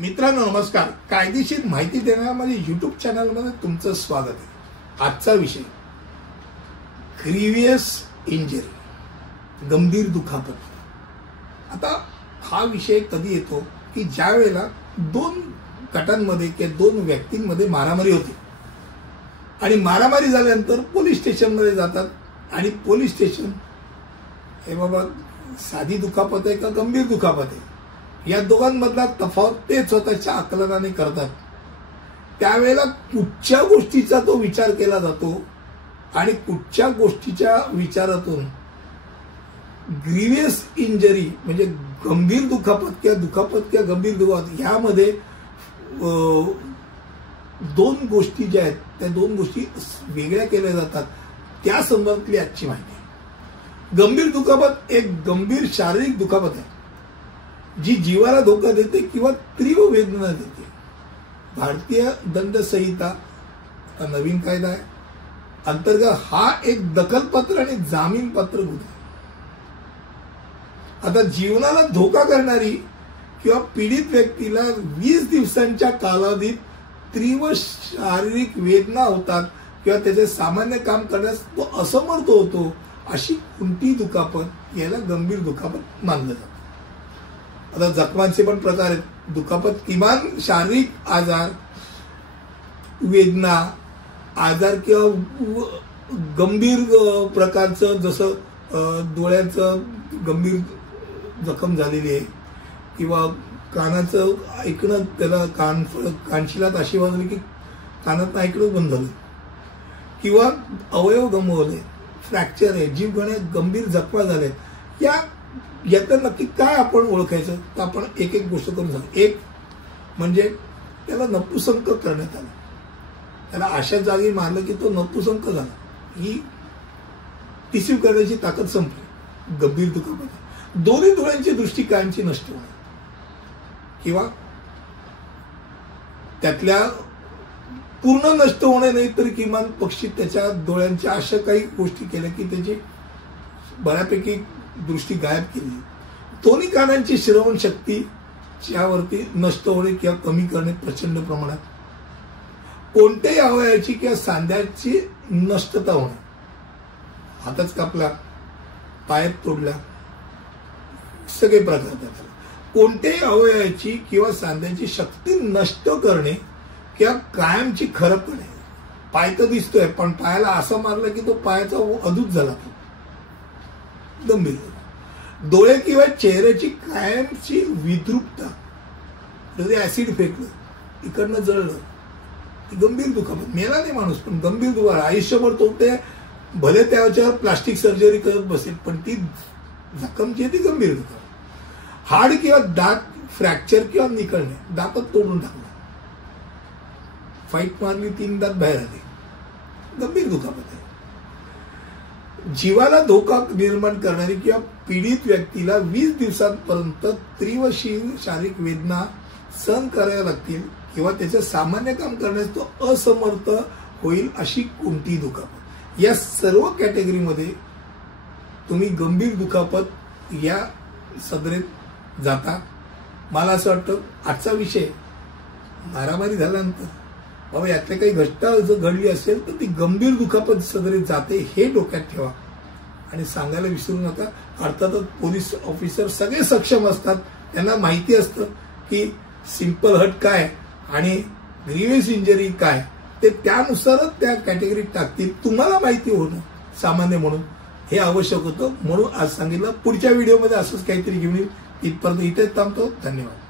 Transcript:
मित्रांनो नमस्कार. कायदेशीर माहिती देणाऱ्या माझ्या YouTube चॅनलमध्ये तुमचं स्वागत आहे. आजचा विषय ग्रीवियस इंजरी, गंभीर दुखापत. आता हा विषय कधी येतो की ज्या वेळेला दोन गटांमध्ये किंवा दोन व्यक्तींमध्ये मारामारी होते आणि मारामारी झाल्यानंतर पोलीस स्टेशनमध्ये जातात आणि पोलीस स्टेशन हे बाबा साधी दुखापत आहे का गंभीर दुखापत आहे या दोघांमधला तफावत ते स्वतःच्या आकलनाने करतात. त्यावेळेला कुठच्या गोष्टीचा तो विचार केला जातो आणि कुठच्या गोष्टीच्या विचारातून ग्रीवियस इंजरी म्हणजे गंभीर दुखापत किंवा गंभीर दुखापत यामध्ये दोन गोष्टी ज्या आहेत त्या दोन गोष्टी वेगळ्या केल्या जातात त्या संदर्भातली आजची माहिती आहे. गंभीर दुखापत एक गंभीर शारीरिक दुखापत आहे जी जीवाला धोका देते किंवा तीव्र वेदना देते. भारतीय दंड संहिता नवीन कायदा आहे अंतर्गत हा एक दखलपत्र आणि जामीनपत्र गुन्हा आहे. आता जीवनाला धोका करणारी किंवा पीडित व्यक्तीला 20 दिवसांच्या कालावधीत तीव्र शारीरिक वेदना होतात किंवा त्याचे सामान्य काम करण्यास तो असमर्थ होतो अशी कोणती दुखापत याला गंभीर दुखापत मानलं जातं. आता जखमांचे पण प्रकार आहेत. दुखापत किमान शारीरिक आजार, वेदना, आजार किंवा गंभीर प्रकारचं जसं डोळ्याचं गंभीर जखम झालेली आहे किंवा कानाचं ऐकणं त्याला कानशिलात अशी वाजली की कानात ऐकणं बंद झालं किंवा अवयव गमावले, फ्रॅक्चर आहे, जीव घेण्यात गंभीर जखमा झाल्या यात नक्की काय आपण ओळखायचं तर आपण एक एक गोष्ट करून सांगू. एक म्हणजे त्याला नपुसंक करण्यात आलं, त्याला अशा जागी मारलं की तो नपुसंक झाला, ही रिसीव्ह करण्याची ताकद संपली, गंभीर दुखापत. दोन्ही डोळ्यांची दृष्टी कायमची नष्ट होणे किंवा त्यातल्या पूर्ण नष्ट होणे नाही तर किमान पक्षी त्याच्या डोळ्यांच्या अशा काही गोष्टी केल्या की त्याची बऱ्यापैकी दृष्टी गायब केली. दोन्ही कानांची श्रवण शक्ती यावरती नष्ट होणे किंवा कमी करणे प्रचंड प्रमाणात. कोणत्याही अवयवाची किंवा सांध्याची नष्टता होणे, हातच कापला, पाय तोडला, सगळे प्रकार त्याला. कोणत्याही अवयवाची किंवा सांध्याची शक्ती नष्ट करणे किंवा कायमची खरपणे. पाय तर दिसतोय पण पायाला असं मारलं की तो पायाचा अधूच झाला, गंभीर. डोळे किंवा चेहऱ्याची कायमची विद्रुपता, जरी ऍसिड फेकलं इकडनं जळलं, गंभीर दुखापत. मेला नाही माणूस पण गंभीर दुखापत. आयुष्यभर तो ते भले त्याच्यावर प्लास्टिक सर्जरी करत बसेल पण ती जखम जी आहे ती गंभीर दुखापत. हाड किंवा दात फ्रॅक्चर किंवा निकळणे, दातच तोडून टाकला, फाईट मारली 3 दात बाहेर आले, गंभीर दुखापत आहे. जीवाला धोका निर्माण करणारी किंवा पीडित व्यक्तीला 20 दिवसांपर्यंत तीव्र शारीरिक वेदना सहन कराव्या लागतील किंवा त्याचे सामान्य काम करण्यास तो असमर्थ होईल अशी कोणती दुखापत. या सर्व कॅटेगरीमध्ये तुम्ही गंभीर दुखापत या सदरेत जाता. मला असं वाटतं आजचा विषय मारामारी झाल्यानंतर बाबा यातल्या काही घटना जर घडली असेल तर ती गंभीर दुखापत सदरीत जाते हे डोक्यात ठेवा आणि सांगायला विसरू नका. अर्थातच पोलीस ऑफिसर सगळे सक्षम असतात, त्यांना माहिती असतं की सिंपल हर्ट काय आणि ग्रीवियस इंजरी काय, ते त्यानुसारच त्या कॅटेगरीत टाकतील. तुम्हाला माहिती होणं सामान्य म्हणून हे आवश्यक होतं म्हणून आज सांगितलं. पुढच्या व्हिडिओमध्ये असंच काहीतरी घेऊन येईल. इथपर्यंत इथेच थांबतो. धन्यवाद.